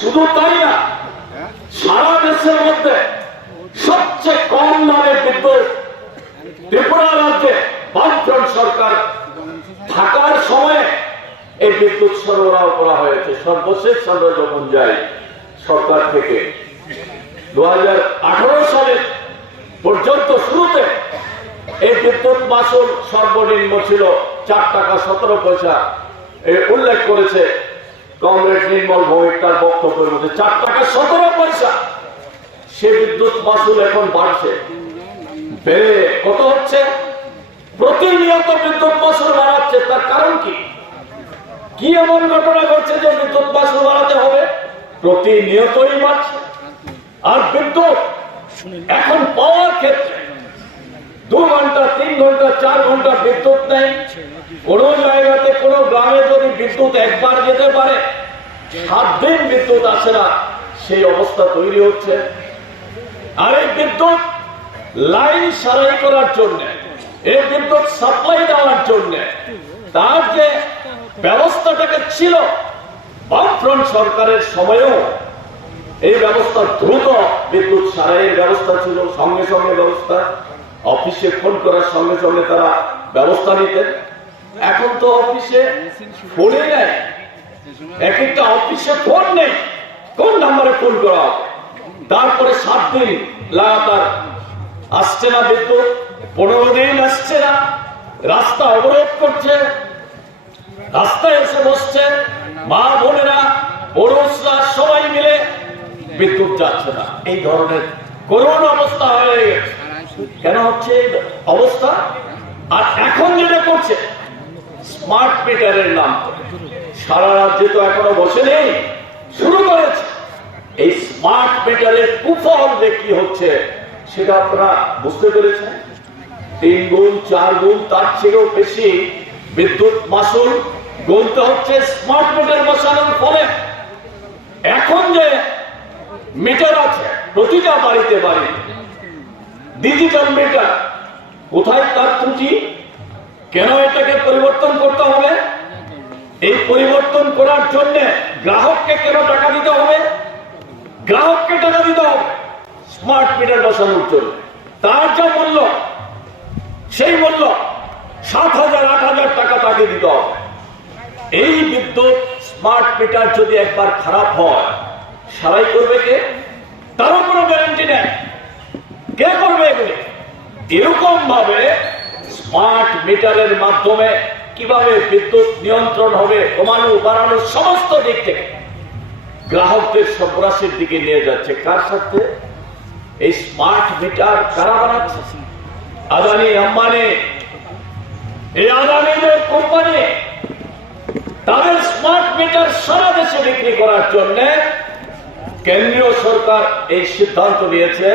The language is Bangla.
শুধু তাই না, সারা দেশের মধ্যে সবচেয়ে কম দামে বিদ্যুৎ ত্রিপুরা রাজ্যে বামফ্রন্ট সরকার থাকার সময়ে এই বিদ্যুৎ সরবরাহ করা হয়েছে। সর্বশেষ আমরা যখন যাই সরকার থেকে 2018 সালের পর্যন্ত শুরুতে এই বিদ্যুৎ মাসুল সর্বনিম্ন ছিল 4 টাকা 17 পয়সা। উল্লেখ করেছে কমরেড নির্মল ভৌমিক তার বক্তব্যের মধ্যে 4 টাকা 17 পয়সা। সে বিদ্যুৎ মাসুল এখন বাড়ছে, বেড়ে কত হচ্ছে? প্রতিনিয়ত বিদ্যুৎ মাসুল বাড়াচ্ছে। তার কারণ কি? কি এমন ঘটনা ঘটছে যে বিদ্যুৎ মাসুল বাড়াতে হবে? প্রতিনিয়তই বাড়ছে। আর বিদ্যুৎ এখন পাওয়ার ক্ষেত্রে 2 ঘন্টা 3 ঘন্টা 4 ঘন্টা বিদ্যুৎ নেই। কোন জায়গাতে কোন গ্রামে যদি বিদ্যুৎ একবার যেতে পারে 7 দিন বিদ্যুৎ আসে না, সেই অবস্থা তৈরি হচ্ছে। আর এই বিদ্যুৎ লাইন সারাই করার জন্য, এই বিদ্যুৎ সাপ্লাই দেওয়ার জন্য তার যে ব্যবস্থাটাকে ছিল বামফ্রন্ট সরকারের সময়েও এই ব্যবস্থা দ্রুত বিদ্যুৎ সারাইয়ের ব্যবস্থা ছিল, সঙ্গে সঙ্গে ব্যবস্থা, অফিসে ফোন করার সঙ্গে সঙ্গে তারা ব্যবস্থা নিতেন। এখন তো অফিসে ফোনে নেই, এক একটা অফিসে ফোন নেই, কোন নাম্বারে ফোন করা হবে? তারপরে 7 দিন লাগাতার আসছে না বিদ্যুৎ, 15 দিন আসছে না, রাস্তা অবরোধ করছে, রাস্তায় এসে বসছে মা বোনেরা পুরুষরা সবাই মিলে, বিদ্যুৎ যাচ্ছে না। এই ধরনের করুণ অবস্থা হয়ে গেছে। কেন হচ্ছে এই অবস্থা? আর এখন যেটা করছে স্মার্ট মিটারের নাম করে সারা রাজ্যে তো এখনো বসে নেই, শুরু করেছে। এই স্মার্ট মিটারের কুফল যে কি হচ্ছে সেটা আপনারা বুঝতে পেরেছেন। 3 গুণ 4 গুণ তার চেয়েও বেশি বিদ্যুৎ মাসুল গুনতে হচ্ছে স্মার্ট মিটার বসানোর ফলে। এখন যে মিটার আছে প্রতিটা বাড়িতে বাড়ি ডিজিটাল মিটার, কোথায় তার ত্রুটি? কেন এটাকে পরিবর্তন করতে হবে? এই পরিবর্তন করার জন্য গ্রাহককে কেন টাকা দিতে হবে? গ্রাহককে টাকা দিতে হবে স্মার্ট মিটার বসানোর জন্য। তার যা মূল্য, সেই মূল্য 7,000 8,000 টাকা তাকে দিতে হবে। এই বিদ্যুৎ স্মার্ট মিটার যদি একবার খারাপ হয় সারাই করবে কে? তারও কোনো গ্যারান্টি নেই। কে করবে এগুলি? এরকম ভাবে স্মার্ট মিটারের মাধ্যমে কিভাবে বিদ্যুৎ নিয়ন্ত্রণ হবে, কমানো বাড়ানোর সমস্ত দিক থেকে গ্রাহকদের সর্বনাশের দিকে নিয়ে যাচ্ছে। কার সাথে? এই স্মার্ট মিটার কারা বানাচ্ছে? আদানি আম্বানি, এই আদানিদের কোম্পানি তাদের স্মার্ট মিটার সারা দেশে বিক্রি করার জন্য কেন্দ্রীয় সরকার এই সিদ্ধান্ত নিয়েছে